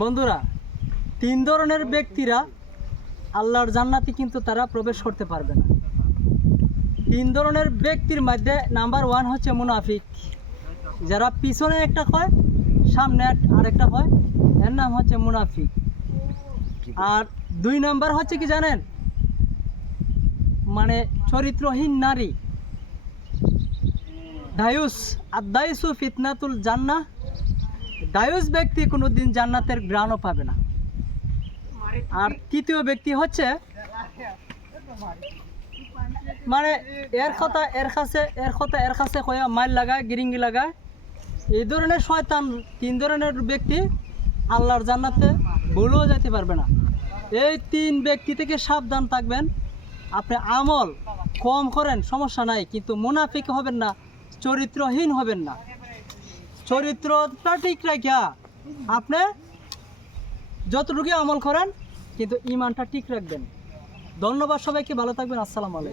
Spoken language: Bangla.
বন্ধুরা, তিন ধরনের ব্যক্তিরা আল্লাহর জান্নাতে কিন্তু তারা প্রবেশ করতে পারবে না। তিন ধরনের ব্যক্তির মধ্যে নাম্বার 1 হচ্ছে মুনাফিক, যারা পিছনে একটা হয় সামনে আরেকটা হয়, এর নাম হচ্ছে মুনাফিক। আর 2 নাম্বার হচ্ছে কি জানেন, মানে চরিত্রহীন নারী, দায়ুস। আর দায়ুসু ফিতনাতুল জান্নাহ, দায়ুস ব্যক্তি কোনোদিন জান্নাতের ঘ্রাণও পাবে না। আর তৃতীয় ব্যক্তি হচ্ছে মানে এর কাছে কয়া মাইল লাগায়, গিরিঙ্গি লাগায়, এই ধরনের শয়তান। 3 ধরনের ব্যক্তি আল্লাহর জান্নাতে ভুলেও যেতে পারবে না। এই 3 ব্যক্তি থেকে সাবধান থাকবেন। আপনি আমল কম করেন সমস্যা নাই, কিন্তু মুনাফিক হবেন না, চরিত্রহীন হবেন না। চরিত্রটা ঠিক রাখিয়া আপনি যতটুকু আমল করেন, কিন্তু ইমানটা ঠিক রাখবেন। ধন্যবাদ সবাইকে, ভালো থাকবেন। আসসালামু আলাইকুম।